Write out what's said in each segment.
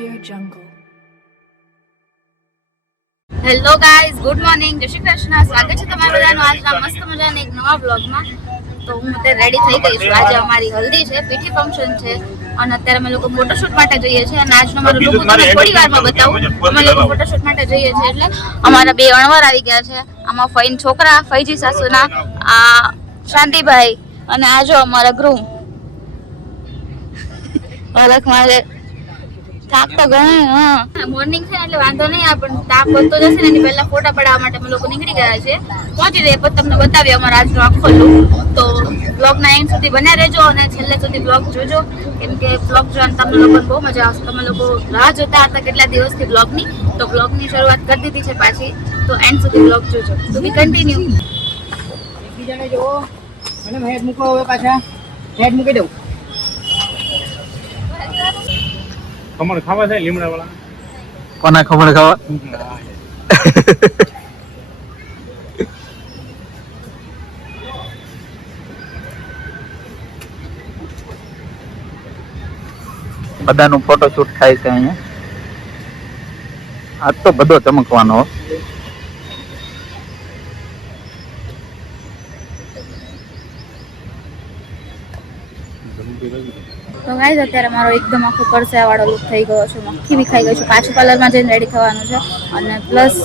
Audio Jungle. Hello guys, good morning, જય શ્રી કૃષ્ણ. સ્વાગત છે તમારા બધાનું આજના મસ્ત મજાના એક નવા બ્લોગમાં. તો હું અત્યારે રેડી થઈ ગઈ છું. આજે અમારી હલ્દી છે, પીઠી ફંક્શન છે અને અત્યારે અમે લોકો ફોટોશૂટ માટે જઈએ છીએ અને આજનો મારો લુક તમને થોડી વારમાં બતાવું. અમે લોકો ફોટોશૂટ માટે જઈએ છીએ એટલે અમારા બે અણવર આવી ગયા છે. આમાં ફઈન છોકરા, ફઈજી સાસુના, આ શાંતિભાઈ અને આ જો અમારા ગ્રૂમ અલગ મારે થાક તો ગણે. હા, મોર્નિંગ છે એટલે વાંધો નહીં, આપણને તાપ વધતો જશે ને એની પહેલા ફોટા પડાવવા માટે અમે લોકો નીકળી ગયા છે. પહોંચી જઈએ પછી તમને બતાવીએ અમારો આજનો આખો લુક. તો બ્લોગના એન્ડ સુધી બન્યા રહેજો અને છેલ્લે સુધી બ્લોગ જોજો, કેમ કે બ્લોગ જોવાની તમને લોકોને બહુ મજા આવશે. તમે લોકો રાહ જોતા હતા કેટલા દિવસથી બ્લોગની, તો બ્લોગની શરૂઆત કરી દીધી છે પાછી. તો એન્ડ સુધી બ્લોગ જોજો. તો બી કન્ટિન્યુ. એકબીજાને જોવો અને હેડ મૂકો. હવે પાછા હેડ મૂકી દઉં. ખમણ ખાવા છે લીમડા વાળા? કોના ખમણ ખાવા? બધાનું ફોટોશૂટ થાય છે અહીંયા. આજ તો બધો ચમકવાનો. તો ગાઈઝ અત્યારે મારો એકદમ આખો પરસેવા વાળો લુક થઈ ગયો છે, મક્ખી બી ખાઈ ગઈ છે. પાછું પાર્લરમાં જઈને રેડી થવાનું છે અને પ્લસ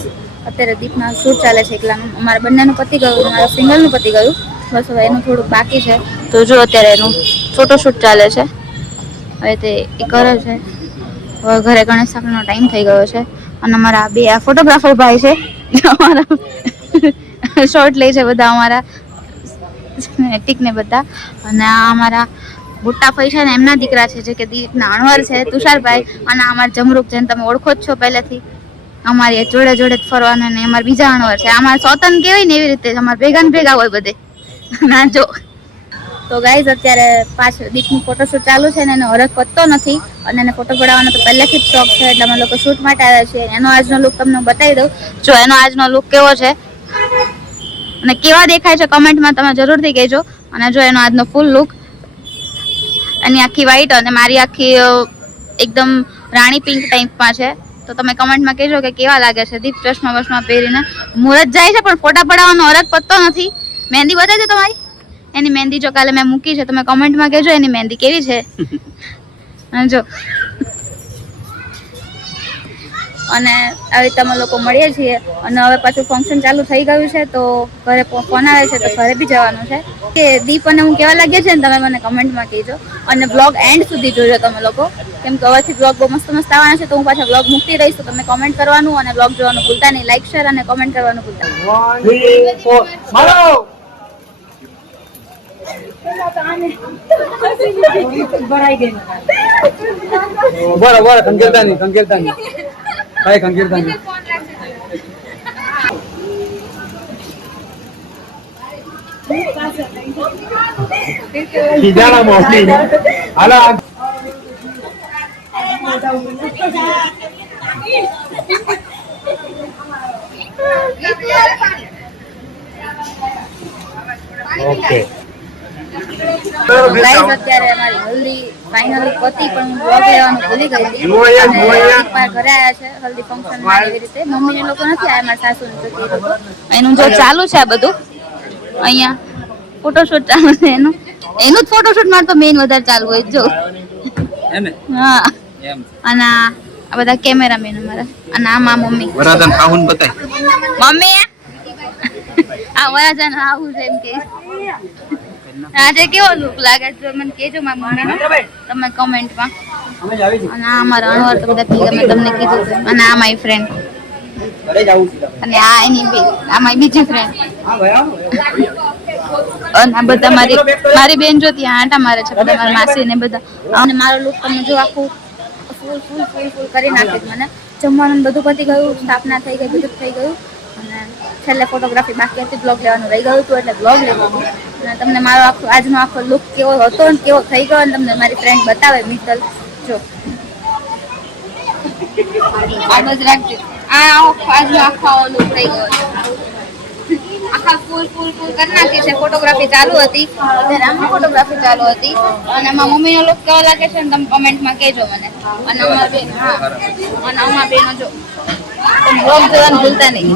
અત્યારે દીપના શૂટ ચાલે છે એકલાનું. અમારા બંનેનું પતી ગયું, મારા સિંગલનું પતી ગયું, બસ હવે એનું થોડુંક બાકી છે. તો જો અત્યારે એનું ફોટોશૂટ ચાલે છે, હવે તે એ કરે છે. હવે ઘરે ગણેશ સ્થાપનાનો ટાઈમ થઈ ગયો છે અને અમારા બે આ ફોટોગ્રાફર ભાઈ છે, અમારા શોર્ટ લે છે બધા, અમારા ટીક ને બધા. અને આ અમારા બુટ્ટા ફઈ છે ને એમના દીકરા છે, જે કે દીપના અણવર છે, તુષારભાઈ. અને અમારા જમરૂક, જેને તમે ઓળખો જ છો પહેલેથી, અમારી જોડે જોડે જ ફરવાના ને અમારા બીજા અણવર છે. અમારા સ્વતન કહેવાય ને એવી રીતે અમારા ભેગા ને ભેગા હોય બધે. ના જો તો ગાઈઝ અત્યારે પાછળ દીપનું ફોટોશૂટ ચાલુ છે ને એનો હરખ પતતો નથી અને એને ફોટો પડાવવાનો તો પહેલેથી જ શોખ છે, એટલે અમે લોકો શૂટ માટે આવ્યા છીએ. એનો આજનો લુક તમને બતાવી દઉં. જો એનો આજનો લુક કેવો છે અને કેવા દેખાય છે કમેન્ટમાં તમે જરૂરથી કહેજો. અને જો એનો આજનો ફૂલ લુક, એની આખી વ્હાઈટ અને મારી આખી એકદમ રાણી પિંક ટાઈપમાં છે. તો તમે કમેન્ટમાં કહેજો કે કેવા લાગે છે. દીપ ચશ્મા બસમાં પહેરીને મુહૂર્ત જાય છે પણ ફોટા પડાવવાનો હરખ પતતો નથી. મહેંદી બતાવી દો તમારી. એની મહેંદી જો કાલે મેં મૂકી છે, તમે કમેન્ટમાં કહેજો એની મહેંદી કેવી છે. જો અને આવી તમે લોકો મળીએ છીએ અને હવે પાછું ફંક્શન ચાલુ થઈ ગયું છે તો ઘરે ફોન આવે છે તો ઘરે બી જવાનું છે. કે દીપ અને હું કેવા લાગીએ છે ને તમે મને કમેન્ટમાં કહેજો અને બ્લોગ એન્ડ સુધી જોજો તમે લોકો, કેમ કે હવેથી બ્લોગ બહુ મસ્ત મસ્ત આવવાના છે. તો હું પાછા બ્લોગ મૂકતી રહીશ, તો તમે કમેન્ટ કરવાનું અને બ્લોગ જોવાનું ભૂલતા નહીં. લાઈક, શેર અને કમેન્ટ કરવાનું ભૂલતા નહીં. 1 2 બરાબર. કંકેલતાની ભાઈ, કંકેલતાની ખીજાણા મોટી હાલો. ઓકે ગાઈઝ અત્યારે અમારી હલ્દી ફાઇનલી પતી, પણ હું બ્લોગ લેવાનું ભૂલી ગઈ હતી. એકવાર ઘરે આવ્યા છે હલ્દી ફંક્શન માં એવી રીતે. મમ્મી ને લોકો નથી આવ્યા, મારા સાસુ ને લોકો. એનું જો ચાલુ છે આ બધું, અહીંયા ફોટોશૂટ ચાલુ છે. એનું જ ફોટોશૂટ મારે તો મેઇન વધારે ચાલુ હોય જો. હા, અને આ બધા કેમેરામેન અમારા. અને આ મા મમ્મી વરાદન આવું બતાય. મમ્મી આ વરાજન આવું છે એમ કે. આજે કેવો લુક લાગે છે મને કહેજો મારા મમ્મીનો તમે કમેન્ટમાં. અને આ અમારા અણવર તો બધા ભેગા મેં તમને કીધું. અને આ મારી ફ્રેન્ડ અને આ એની આ મારી બીજી ફ્રેન્ડ. અને આ બધા મારી બેન જો ત્યાં આંટા મારે છે, બધા મારા માસી ને બધા. અને મારો લુક તમે જો આખું ફૂલ કરી નાખી. મને જમવાનું બધું પતી ગયું, સ્થાપના થઈ ગઈ, બધું થઈ ગયું. અને છેલ્લે ફોટોગ્રાફી બાકી હતી, બ્લોગ લેવાનું રહી ગયું હતું એટલે બ્લોગ લેવું હતું. અને તમને મારો આજનો આખો લુક કેવો હતો ને કેવો થઈ ગયો અને તમને મારી ફ્રેન્ડ બતાવે મિત્તલ. જો આ બસ રાખજો. આ આજનો આખો લુક થઈ ગયો. આખા ફૂલ કરી નાખી છે. ફોટોગ્રાફી ચાલુ હતી, અત્યારે આમની ફોટોગ્રાફી ચાલુ હતી. અને અમારા મમ્મીનો લુક કેવો લાગે છે ને તમે કમેન્ટમાં કહેજો મને. અને અમારા બેન અને અમારા બેનો જો બ્લોગ જોવાનું ભૂલતા નહીં.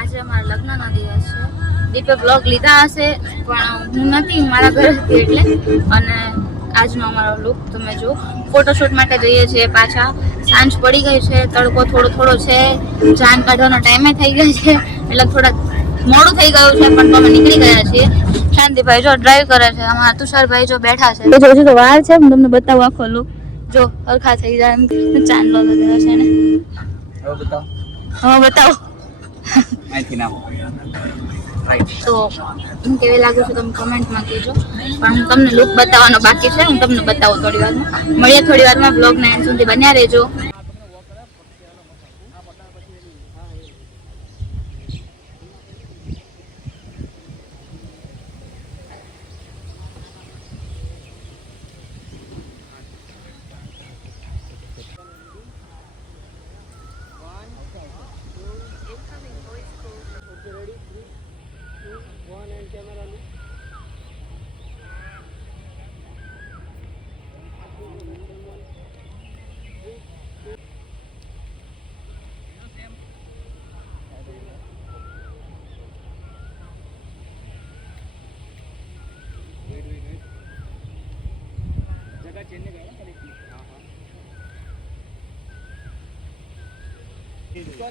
આજે અમારા લગ્નનો દિવસ છે. દીપે બ્લોગ લીધા હશે પણ હું નથી, મારા ઘરે હતી એટલે. અને આજનો અમારો લુક તમે જો. ફોટોશૂટ માટે જઈએ છીએ પાછા. સાંજ પડી ગઈ છે, તડકો થોડો છે, જાન કાઢવાનો ટાઈમે થઈ ગયો છે, એટલે થોડા મોડું થઈ ગયું છે, પણ અમે નીકળી ગયા છીએ. શાંતિભાઈ જો ડ્રાઈવ કરે છે, અમારા તુષારભાઈ જો બેઠા છે. તો હજુ તો વાર છે, હું તમને બતાવું આખો લુક. જો હરખા થઈ જાય એમ ચાંદલો થયો છે ને. હવે બતાવો તો હું કેવી લાગુ છું તમે કમેન્ટમાં કહેજો. પણ હું તમને લુક બતાવવાનો બાકી છે, હું તમને બતાવું થોડી વારમાં. મળીએ થોડી વારમાં. બ્લોગના એન્ડ સુધી બન્યા રહેજો.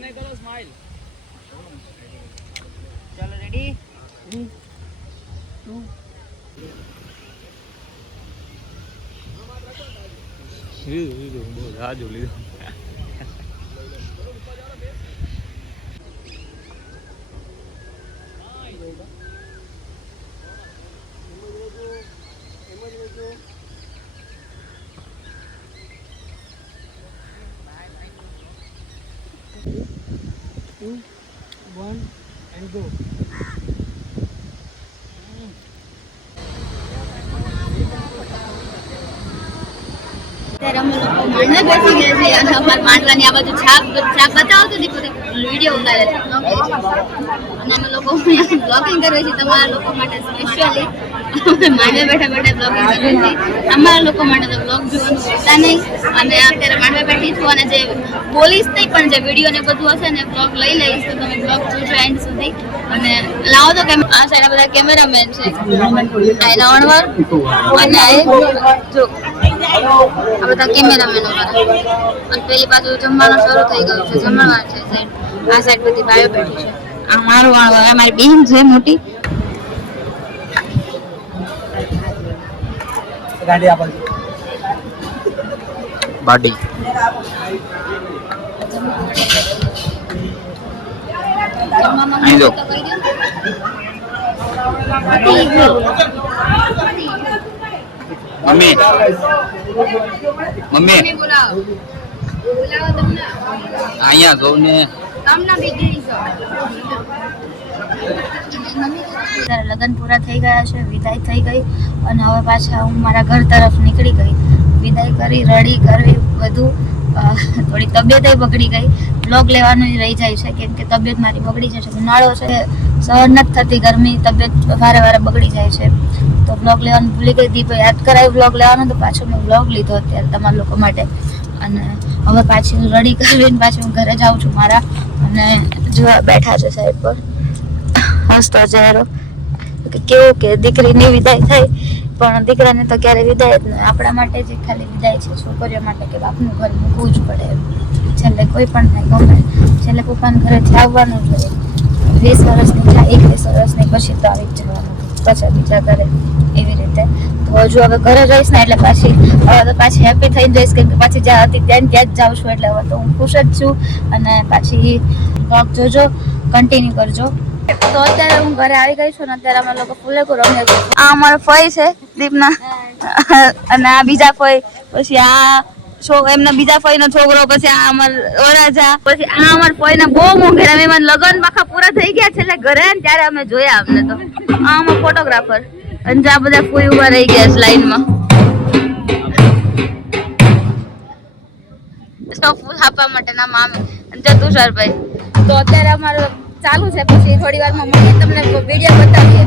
नहीं करो स्माइल. चलो रेडी 3 2 2 1 and go. ત્યારે અમે લોકો માંડવા બેસી ગયા છીએ અને અમારા માંડવાની આ બાજુ છાપ બતાવો તો દીપો વિડીયો ઉતારે છે અને અમે લોકો બ્લોગિંગ કરીએ છીએ તમારા લોકો માટે સ્પેશિયલી. માંડવે બેઠા બ્લોગિંગ કરીએ છીએ અમારા લોકો માટે. તો બ્લોગ જોવાનું ભૂલતા નહીં. અને અત્યારે માંડવે બેઠી છું અને જે બોલીશ નહીં પણ જે વિડીયો ને બધું હશે ને બ્લોગ લઈ લઈશ, તો તમે બ્લોગ જોજો એન્ડ સુધી. અને લાવો તો કેમ આ સાઈડ બધા કેમેરામેન છે, એના અણવર અને જો આ બધા કેમેરામેન અમારા. અને પેલી બાજુ જમવાનું શરૂ થઈ ગયું છે, જમણવાર છે સાઈડ. આ સાઈડ બધી બાયો બેઠી છે. આ મારું અણવર, અમારી બહેન છે મોટી. गाड़ी आप बाडी અહીં જો મમ્મી મમ્મી બોલાવો તમને અહીંયા જો ને કામના બેગી છો. લગ્ન પૂરા થઈ ગયા છે, વિદાય થઈ ગઈ અને હવે પાછા હું મારા ઘર તરફ નીકળી ગઈ. વિદાય કરી, રડી કરવી બધું. થોડી તબિયત બગડી ગઈ. બ્લોગ લેવાનું રહી જાય છે કેમ કે તબિયત મારી બગડી જાય છે. ઉનાળો છે, સહન નથી થતી ગરમી, તબિયત વારે વારે બગડી જાય છે. તો બ્લોગ લેવાનું ભૂલી ગઈ હતી. યાદ કરાવી બ્લોગ લેવાનું, તો પાછો મેં બ્લોગ લીધો અત્યારે તમારા લોકો માટે. અને હવે પાછી રડી કરીને પાછી હું ઘરે જાઉં છું મારા. અને જોવા બેઠા છે સાઈડ પર હસતો ચહેરો કે કેવું કે દીકરીની વિદાય થાય, પણ દીકરાને તો ક્યારે વિદાય જ નહીં. આપણા માટે જ ખાલી વિદાય છે, છોકરીઓ માટે કે બાપનું ઘર મૂકવું જ પડે. છેલ્લે કોઈ પણ થાય ગમે, છેલ્લે પપ્પાના ઘરેથી આવવાનું જ હોય. 20 વર્ષની થાય, 21 વર્ષની પછી તો આવી જ જવાનું, પછી બીજા ઘરે એવી રીતે. તો હજુ હવે ઘરે રહીશ ને એટલે પાછી હવે તો પાછી હેપી થઈ જઈશ કેમ કે પાછી જ્યાં હતી ત્યાં જ જાઉં છું. એટલે હવે તો હું ખુશ જ છું. અને પાછી બ્લોગ જોજો, કન્ટિન્યુ કરજો. તો અત્યારે હું ઘરે આવી ગઈ છું ને અત્યારે અમે લોકો ફૂલેકો રમીએ છીએ. આ અમારો ફઈ છે દીપના, અને આ બીજા ફઈ, પછી આ એમના બીજા ફઈ નો છોકરો, પછી આ અમાર વરાજા, પછી આ અમાર ફઈ ના બહુ મોંઘેરા મહેમાન. લગન પાખા પૂરા થઈ ગયા છે એટલે ઘરે ને ત્યારે અમે જોયા. અમને તો આ અમાર ફોટોગ્રાફર, અને આ બધા ફૂઈ ઉભા રહી ગયા છે લાઈનમાં. ફૂલ આપવા માટેના મામી અને તુષારભાઈ. તો અત્યારે અમારું ચાલુ છે, પછી થોડી વારમાં તમને વિડીયો બતાવીએ.